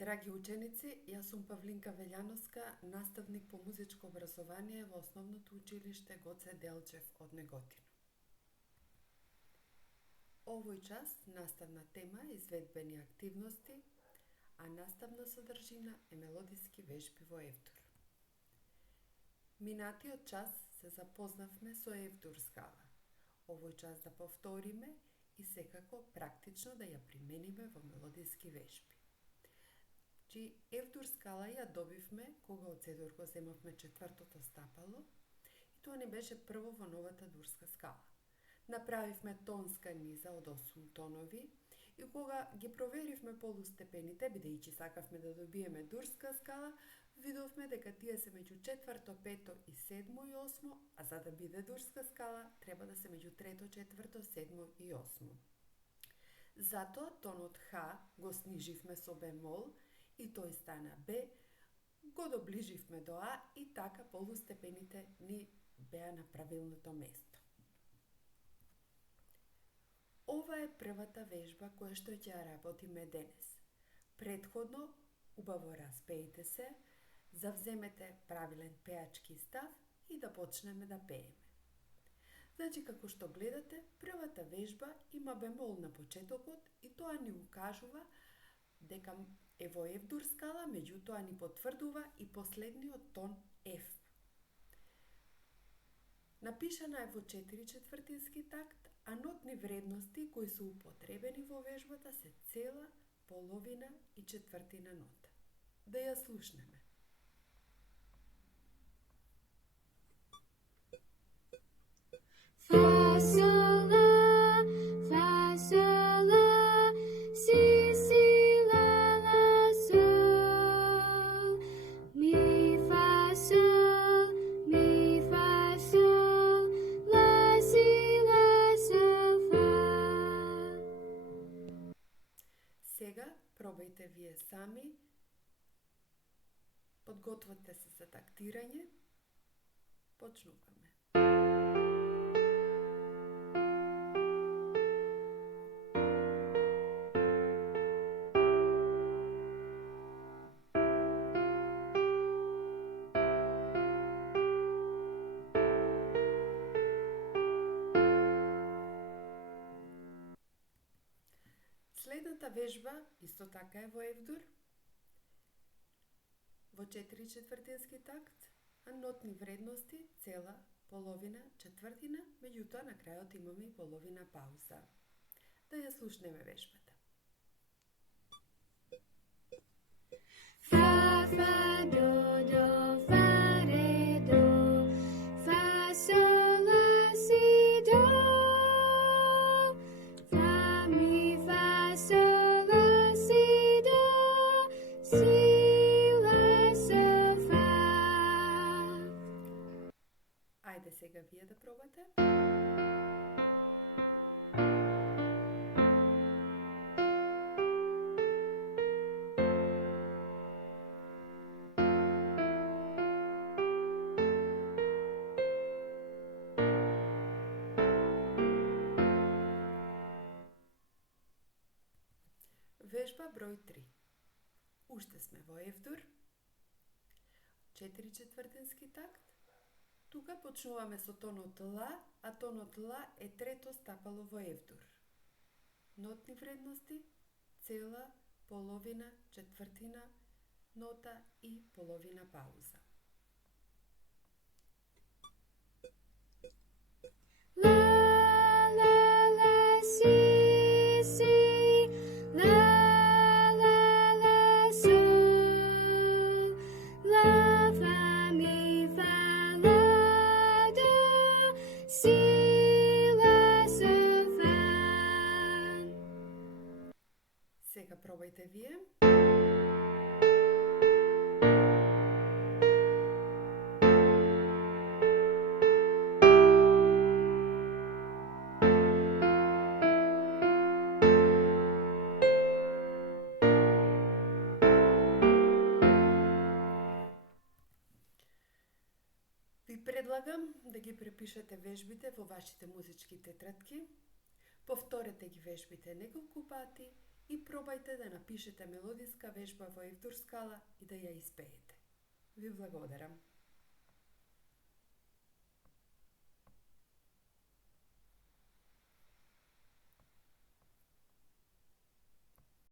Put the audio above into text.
Драги ученици, јас сум Павлинка Велјановска, наставник по музичко образование во Основното училиште Гоце Делчев од Неготино. Овој час наставна тема е изведбени активности, а наставна содржина е мелодиски вежби во Евдур. Минатиот час се запознавме со Евдур скала. Овој час да повториме и секако практично да ја примениме во мелодиски вежби. Евдур скала ја добивме кога од седор го земавме четвртото стапало и тоа не беше прво во новата дурска скала. Направивме тонска низа од 8 тонови и кога ги проверивме полустепените, бидејќи сакавме да добиеме дурска скала, видовме дека тие се меѓу четврто, пето и седмо и осмо, а за да биде дурска скала треба да се меѓу трето, четврто, седмо и осмо. Затоа тонот Х го сниживме со бемол и тој стана Б, го доближивме до А и така полустепените ни беа на правилното место. Ова е првата вежба која што ќе ја работиме денес. Претходно, убаво распеете се, завземете правилен пеачки став и да почнеме да пееме. Значи, како што гледате, првата вежба има бемол на почетокот и тоа ни укажува дека е во Евдур скала, меѓутоа ни потврдува и последниот тон F. Напишана е во 4/4 такт, а нотни вредности кои се употребени во вежбата се цела, половина и четвртина нота. Да ја слушнеме. Fa, sol, la, fa, sol, la, si, si, la, sol. Mi, fa, sol, la, si, sol, fa. Сега пробајте вие сами, подгответе се за тактирање, почнуваме. Следната вежба исто така е во Евдур, во 4/4 такт, а нотни вредности цела, половина, четвртина, меѓутоа на крајот имаме и половина пауза. Да ја слушнеме вежбата. Fa, fa, do, fa, re, do. Fa, sol, la, si, do. Fa, mi, fa, sol, la, si, do. Si, la, sol, fa. Ајде сега вие да пробате. Вежба број 3. Уште сме во Евдур, 4/4 такт. Тука почнуваме со тонот Ла, а тонот Ла е трето стапало во Евдур. Нотни вредности цела, половина, четвртина нота и половина пауза. La, la, la, si, si. La, la, la, sol. La, fa, mi, fa, la, do. Si, la, sol, fa. Сега пробајте вие. Ви предлагам да ги препишете вежбите во вашите музички тетрадки, повторете ги вежбите неколку пати i probajte da napišete melodijska vežba Vojvdurskala i da ja ispejete. Vi blagodaram.